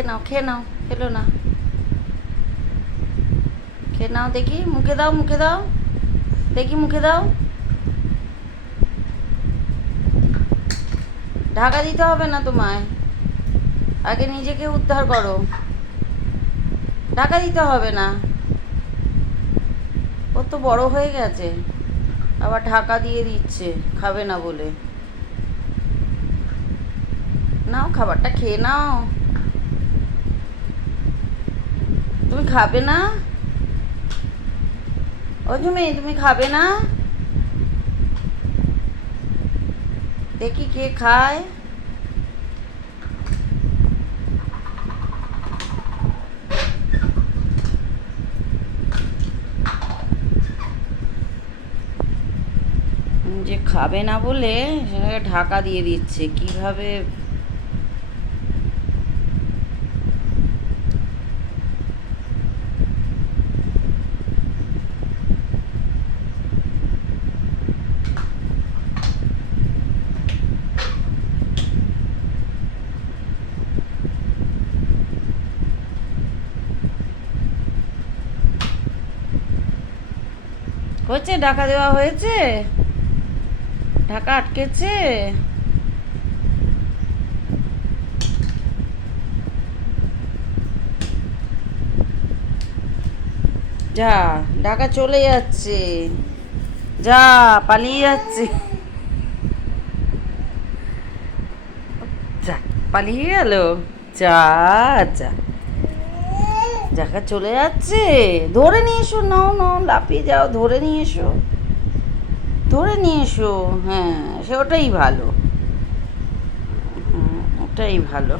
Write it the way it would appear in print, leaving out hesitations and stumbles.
খেয়ে নাও, খেলো না, খেয়ে নাও দেখি, মুখে দাও, মুখে দাও দেখি, মুখে দাও। ঢাকা দিতে হবে না তোমায়, আগে নিজেকে উদ্ধার করো, ঢাকা দিতে হবে না। ও তো বড় হয়ে গেছে, আবার ঢাকা দিয়ে দিচ্ছে খাবে না বলে। নাও, খাবারটা খেয়ে নাও। তুমি খাবে না? ও ঝুমি, তুমি খাবে না? দেখি কে খায়। যে খাবে না বলে সেটাকে ঢাকা দিয়ে দিচ্ছে কিভাবে। হয়েছে, ঢাকা দেওয়া হয়েছে, ঢাকা আটকেছে। যা, ঢাকা চলে যাচ্ছে, যা, পালিয়ে যাচ্ছে, যা, পালিয়ে গেল, যা, যা, ঢাকা চলে যাচ্ছে। ধরে নিয়ে এসো, নাও নাও, লাফিয়ে যাও, ধরে নিয়ে এসো, ধরে নিয়ে এসো। হ্যাঁ, সে ওটাই ভালো, ওটাই ভালো।